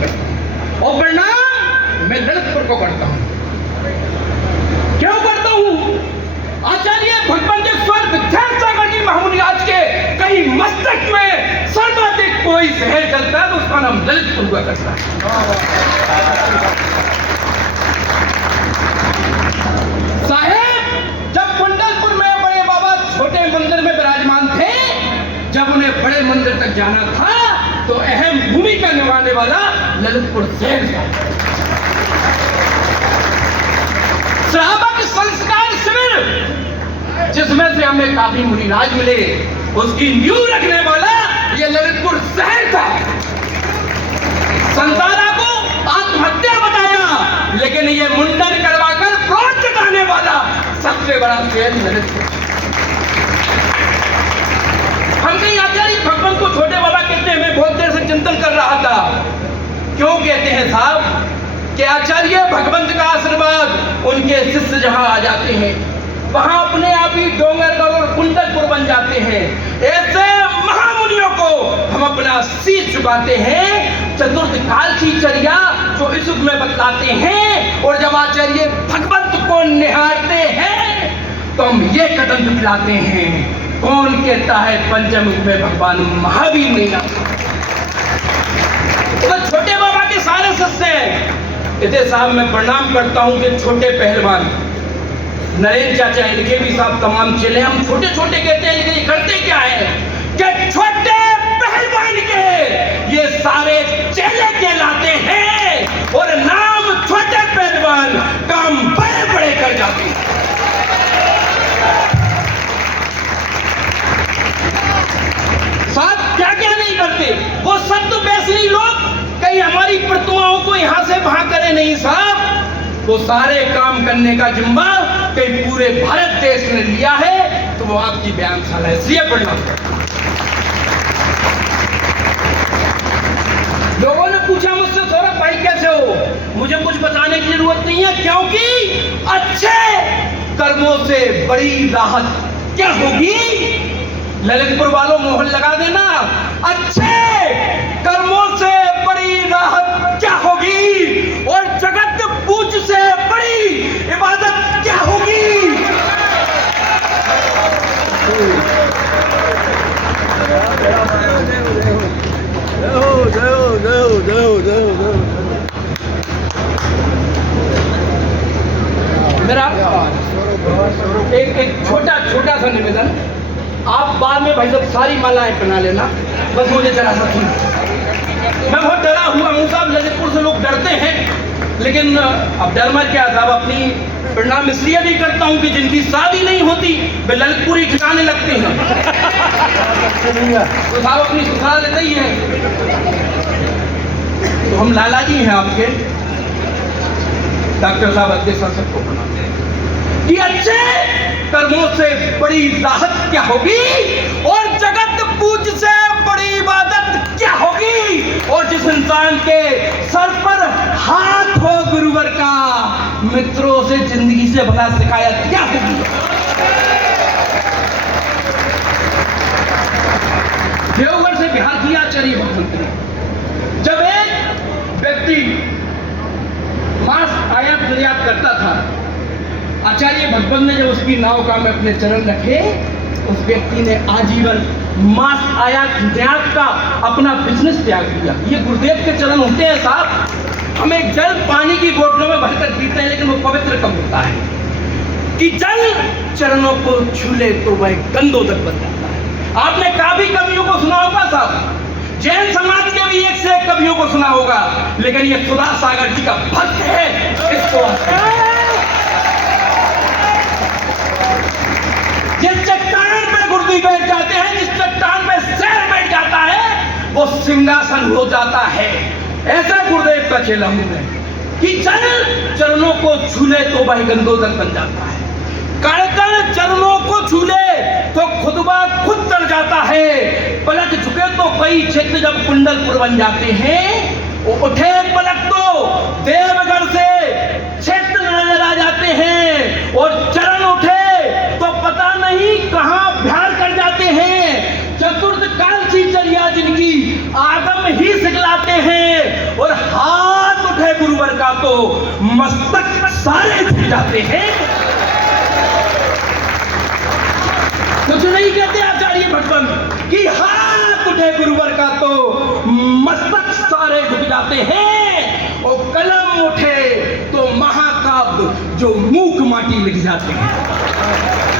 करता हूँ और प्रणाम मैं ललितपुर को करता हूँ। क्यों करता हूँ? आचार्य भगवंतेश्वर विद्यासागर जी महामुनिराज के कहीं मस्तक में सर्वाधिक कोई जहर चलता है तो उसका नाम ललितपुर हुआ करता है। साहेब, जब कुंडलपुर में बड़े बाबा छोटे मंदिर में विराजमान थे, जब उन्हें बड़े मंदिर तक जाना था तो अहम भूमिका निभाने वाला ललितपुर शहर था। श्रावक संस्कार शिविर जिसमें से हमें काफी मुनिराज मिले, उसकी नींव रखने वाला ये ललितपुर शहर था। संताना को आत्महत्या बताया, लेकिन ये मुंडन करवाकर क्रोध जताने वाला सबसे बड़ा शहर ललितपुर। हम कहीं आचार्य भगवान को छोटे बाबा कहते हैं। मैं बहुत देर से चिंतन कर रहा था, क्यों कहते हैं साहब कि आचार्य भगवंत का आशीर्वाद उनके शिष्य जहां आ जाते हैं वहां अपने आप ही डोंगरगढ़ और कुंडलपुर बन जाते हैं। ऐसे महामुनियों को हम अपना शीश झुकाते हैं। चतुर्थ काल की चर्या जो इस युग में बतलाते हैं, और जब आचार्य भगवंत को निहारते हैं तो हम ये कदम दिखलाते हैं। कौन कहता है पंचम युग में भगवान महावीर नहीं आते? तो छोटे बाबा के सारे शिष्य हैं। इतने साहब मैं प्रणाम करता हूं कि छोटे पहलवान नरेंद्र चाचा, इनके भी साहब तमाम चेले। हम छोटे छोटे कहते हैं, लेकिन ये करते क्या है कि छोटे पहलवान के ये सारे चेले कहलाते हैं और नाम छोटे पहलवान, काम बड़े बड़े कर जाते हैं। साहब क्या क्या नहीं करते वो संत वैष्णवी लोग, कहीं हमारी प्रतिमाओं को यहां से वहां करे नहीं साहब। वो सारे काम करने का जिम्मा कहीं पूरे भारत देश ने लिया है, तो वो आपकी व्यायामशाला है। इसलिए प्रणाम। लोगों ने पूछा मुझसे, सौरभ भाई कैसे हो? मुझे कुछ बताने की जरूरत नहीं है, क्योंकि अच्छे कर्मों से बड़ी राहत क्या होगी? ललितपुर वालों मोहर लगा देना। अच्छे कर्मों से बड़ी राहत क्या होगी? और जगत पूज से बड़ी इबादत क्या होगी? मेरा एक छोटा सा निवेदन, आप बाद में भाई साहब सारी मालाएं पहना लेना, बस मुझे जरा सा सुन। मैं बहुत डरा हुआ हूँ साहब, ललितपुर से लोग डरते हैं, लेकिन अब डर मत क्या साहब, अपनी प्रणाम इसलिए भी करता हूँ कि जिनकी शादी नहीं होती वे ललितपुर ही ठिकाने लगते हैं। तो साहब अपनी ससुराल लेते ही हैं। तो हम लाला जी हैं आपके, डॉक्टर साहब अध्यक्ष सबको बनाते हैं कि अच्छे कर्मों से बड़ी राहत क्या होगी और जगत पूज से बड़ी इबादत क्या होगी? और जिस इंसान के सर पर हाथ हो गुरुवर का, मित्रों से जिंदगी से भला शिकायत क्या होगी? देवघर से बिहार की आचार्य भगवंत ने, जब एक व्यक्ति मांस आयात निर्यात करता था, आचार्य भगवंत ने जब उसकी नाव का में अपने चरण रखे, उस व्यक्ति ने आजीवन मांस आयात निर्यात का अपना बिजनेस त्याग दिया। ये गुरुदेव के चरण होते हैं साहब। हम एक जल पानी की बोतलों में भरकर पीते हैं, लेकिन वो पवित्र कब होता है कि जल चरणों को छू ले तो वह गंदों तक बन जाता है। आपने काफी कवियों को सुना होगा साहब, जैन समाज के भी एक से एक कवियों को सुना होगा, लेकिन ये सुधा सागर जी का भक्त है, इसको जिस चट्टान पे गुरुदेव बैठ जाते हैं, जिस चट्टान पे शेर बैठ जाता है, वो सिंहासन हो जाता है। ऐसा गुरुदेव का चेला हूं मैं कि जल चरणों को छूले तो वह गंदों तक बन जाता है। कण चरणों को छूले तो खुद ब खुद तर जाता है। पलक झुके तो कई क्षेत्र जब कुंडलपुर बन जाते हैं, वो उठे पलक तो देवगढ़ से क्षेत्र नजर आ जाते हैं, और चरण उठे तो पता नहीं कहां बिहार कर जाते हैं। चतुर्थ काल की चर्या जिनकी आगम ही सिखलाते हैं, और तो मस्तक सारे झुक जाते हैं। कुछ नहीं कहते आचार्य भटबंध कि हाथ उठे गुरुवर का तो मस्तक सारे झुक जाते हैं, और कलम उठे तो महाकाव्य जो मूक माटी लिख जाते हैं।